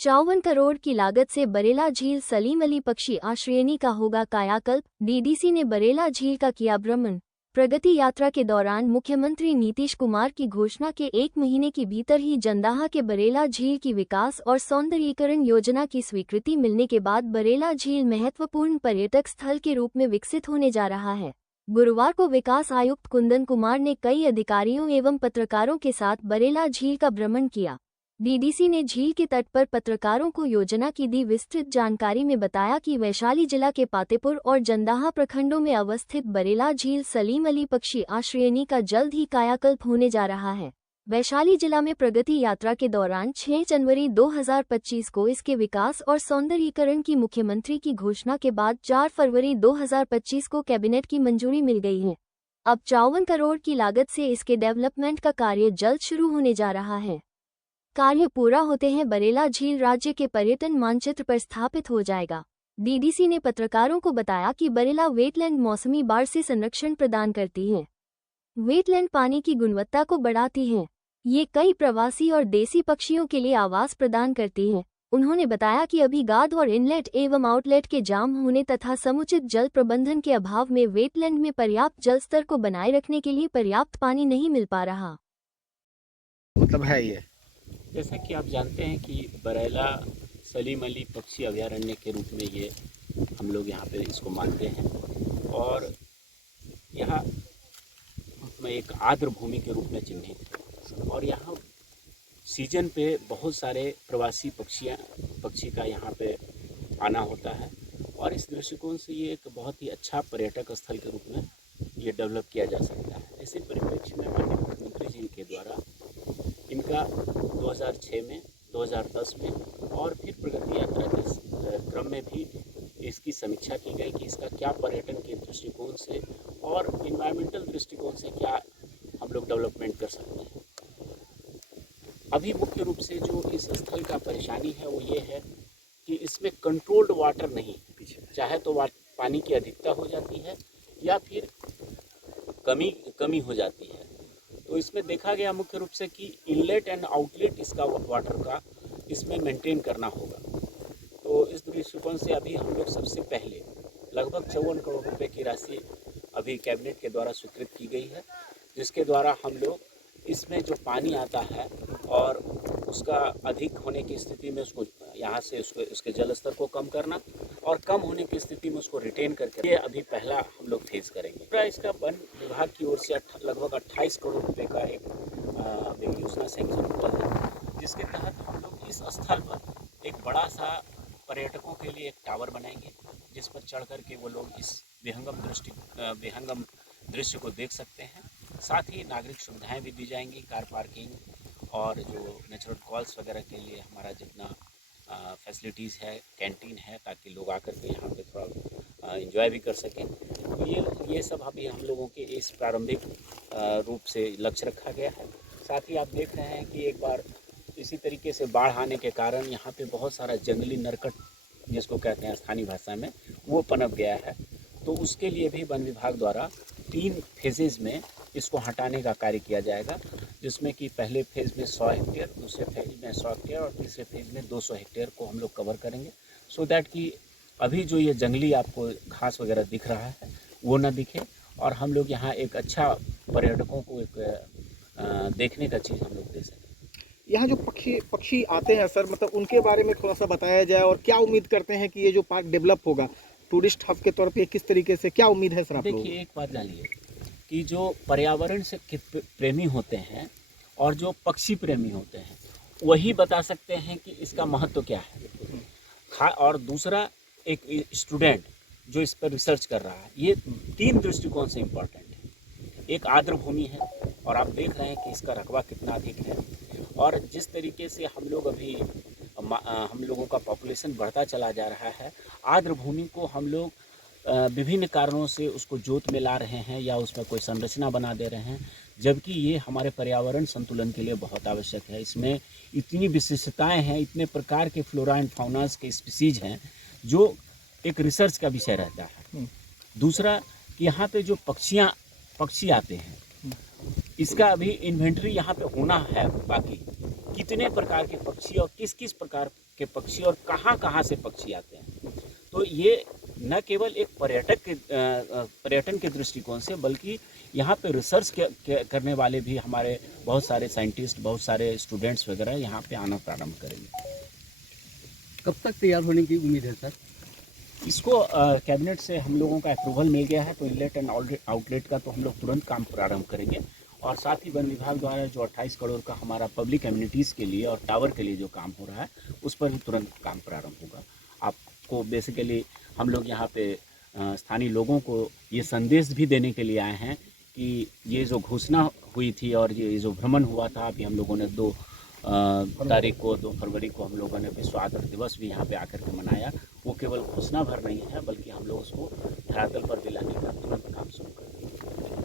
54 करोड़ की लागत से बरेला झील सलीम अली पक्षी आश्रयनी का होगा कायाकल्प। डीडीसी ने बरेला झील का किया भ्रमण। प्रगति यात्रा के दौरान मुख्यमंत्री नीतीश कुमार की घोषणा के 1 महीने के भीतर ही जंदाहा के बरेला झील की विकास और सौंदर्यीकरण योजना की स्वीकृति मिलने के बाद बरेला झील महत्वपूर्ण पर्यटक स्थल के रूप में विकसित होने जा रहा है। गुरुवार को विकास आयुक्त कुंदन कुमार ने कई अधिकारियों एवं पत्रकारों के साथ बरेला झील का भ्रमण किया। डीडीसी ने झील के तट पर पत्रकारों को योजना की दी विस्तृत जानकारी में बताया कि वैशाली जिला के पातेपुर और जंदाहा प्रखंडों में अवस्थित बरेला झील सलीम अली पक्षी आश्रयनी का जल्द ही कायाकल्प होने जा रहा है। वैशाली जिला में प्रगति यात्रा के दौरान 6 जनवरी 2025 को इसके विकास और सौंदर्यीकरण की मुख्यमंत्री की घोषणा के बाद 4 फरवरी 2025 को कैबिनेट की मंजूरी मिल गई है। अब 54 करोड़ की लागत से इसके डेवलपमेंट का कार्य जल्द शुरू होने जा रहा है। कार्य पूरा होते हैं बरेला झील राज्य के पर्यटन मानचित्र पर स्थापित हो जाएगा। डीडीसी ने पत्रकारों को बताया कि बरेला वेटलैंड मौसमी बाढ़ से संरक्षण प्रदान करती है। वेटलैंड पानी की गुणवत्ता को बढ़ाती है। ये कई प्रवासी और देसी पक्षियों के लिए आवास प्रदान करती है। उन्होंने बताया कि अभी गाद और इनलेट एवं आउटलेट के जाम होने तथा समुचित जल प्रबंधन के अभाव में वेटलैंड में पर्याप्त जल स्तर को बनाए रखने के लिए पर्याप्त पानी नहीं मिल पा रहा। मतलब है ये, जैसा कि आप जानते हैं कि बरेला सलीम अली पक्षी अभयारण्य के रूप में ये हम लोग यहाँ पे इसको मानते हैं और यहाँ एक आर्द्र भूमि के रूप में चिन्हित है और यहाँ सीजन पे बहुत सारे प्रवासी पक्षी का यहाँ पे आना होता है और इस दृष्टिकोण से ये एक बहुत ही अच्छा पर्यटक स्थल के रूप में ये डेवलप किया जा सकता है। इसी परिप्रेक्ष्य में माननीय मुख्यमंत्री जी के द्वारा इनका 2006 में, 2010 में और फिर प्रगति यात्रा के क्रम में भी इसकी समीक्षा की गई कि इसका क्या पर्यटन के दृष्टिकोण से और इन्वायरमेंटल दृष्टिकोण से क्या हम लोग डेवलपमेंट कर सकते हैं। अभी मुख्य रूप से जो इस स्थल का परेशानी है वो ये है कि इसमें कंट्रोल्ड वाटर नहीं, चाहे तो पानी की अधिकता हो जाती है या फिर कमी हो जाती है। तो इसमें देखा गया मुख्य रूप से कि इनलेट एंड आउटलेट इसका वाटर का इसमें मेंटेन करना होगा। तो इस दृष्टिकोण से अभी हम लोग सबसे पहले लगभग 54 करोड़ रुपए की राशि अभी कैबिनेट के द्वारा स्वीकृत की गई है, जिसके द्वारा हम लोग इसमें जो पानी आता है और उसका अधिक होने की स्थिति में उसको यहाँ से उसके जल स्तर को कम करना और कम होने की स्थिति में उसको रिटेन करके ये अभी पहला हम लोग फेज करेंगे। पूरा इसका वन विभाग की ओर से लगभग 28 करोड़ रुपए का एक योजना सैंक्शन हुआ है, जिसके तहत हम लोग इस स्थल पर एक बड़ा सा पर्यटकों के लिए एक टावर बनाएंगे, जिस पर चढ़ करके वो लोग इस विहंगम दृश्य को देख सकते हैं। साथ ही नागरिक सुविधाएं भी दी जाएंगी, कार पार्किंग और जो नेचुरल कॉल्स वगैरह के लिए हमारा जितना फैसिलिटीज़ है, कैंटीन है, ताकि लोग आकर के यहाँ पे थोड़ा एंजॉय भी कर सकें। तो ये सब अभी हम लोगों के इस प्रारंभिक रूप से लक्ष्य रखा गया है। साथ ही आप देख रहे हैं कि एक बार इसी तरीके से बाढ़ आने के कारण यहाँ पे बहुत सारा जंगली नरकट, जिसको कहते हैं स्थानीय भाषा में, वो पनप गया है। तो उसके लिए भी वन विभाग द्वारा 3 फेजेज़ में इसको हटाने का कार्य किया जाएगा, जिसमें कि पहले फेज़ में 100 हेक्टेयर, दूसरे फेज़ में 100 हेक्टेयर और तीसरे फेज़ में 200 हेक्टेयर को हम लोग कवर करेंगे, सो दैट कि अभी जो ये जंगली आपको घास वगैरह दिख रहा है वो ना दिखे और हम लोग यहाँ एक अच्छा पर्यटकों को एक देखने का चीज़ हम लोग दे सकें। यहाँ जो पक्षी आते हैं सर, मतलब उनके बारे में थोड़ा सा बताया जाए और क्या उम्मीद करते हैं कि ये जो पार्क डेवलप होगा टूरिस्ट हब के तौर पे किस तरीके से, क्या उम्मीद है सर आप लोगों को? देखिए, एक बात जानिए कि जो पर्यावरण से प्रेमी होते हैं और जो पक्षी प्रेमी होते हैं वही बता सकते हैं कि इसका महत्व क्या है। और दूसरा, एक स्टूडेंट जो इस पर रिसर्च कर रहा है, ये 3 दृष्टिकोण से इम्पोर्टेंट है। एक आर्द्र भूमि है और आप देख रहे हैं कि इसका रकबा कितना अधिक है और जिस तरीके से हम लोगों का पॉपुलेशन बढ़ता चला जा रहा है, आर्द्र भूमि को हम लोग विभिन्न कारणों से उसको जोत में ला रहे हैं या उसमें कोई संरचना बना दे रहे हैं, जबकि ये हमारे पर्यावरण संतुलन के लिए बहुत आवश्यक है। इसमें इतनी विशिष्टताएं हैं, इतने प्रकार के फ्लोरा एंड फाउनास के स्पीसीज हैं जो एक रिसर्च का विषय रहता है। दूसरा कि यहाँ पे जो पक्षी आते हैं, इसका अभी इन्वेंटरी यहाँ पे होना है, बाकी कितने प्रकार के पक्षी और किस किस प्रकार के पक्षी और कहाँ कहाँ से पक्षी आते हैं। तो ये न केवल एक पर्यटन के दृष्टिकोण से, बल्कि यहाँ पे रिसर्च करने वाले भी हमारे बहुत सारे साइंटिस्ट, बहुत सारे स्टूडेंट्स वगैरह यहाँ पे आना प्रारंभ करेंगे। कब तक तैयार होने की उम्मीद है सर? इसको कैबिनेट से हम लोगों का अप्रूवल मिल गया है, तो इनलेट एंड आउटलेट का तो हम लोग तुरंत काम प्रारंभ करेंगे। और साथ ही वन विभाग द्वारा जो 28 करोड़ का हमारा पब्लिक एम्यूनिटीज़ के लिए और टावर के लिए जो काम हो रहा है, उस पर भी तुरंत काम प्रारंभ होगा। आपको बेसिकली हम लोग यहाँ पे स्थानीय लोगों को ये संदेश भी देने के लिए आए हैं कि ये जो घोषणा हुई थी और ये जो भ्रमण हुआ था, अभी हम लोगों ने 2 फरवरी को हम लोगों ने विश्व आर्द्र दिवस भी यहाँ पे आकर के मनाया। वो केवल घोषणा भर नहीं है, बल्कि हम लोग उसको धरातल पर भी लाने का तुरंत काम शुरू कर दिया।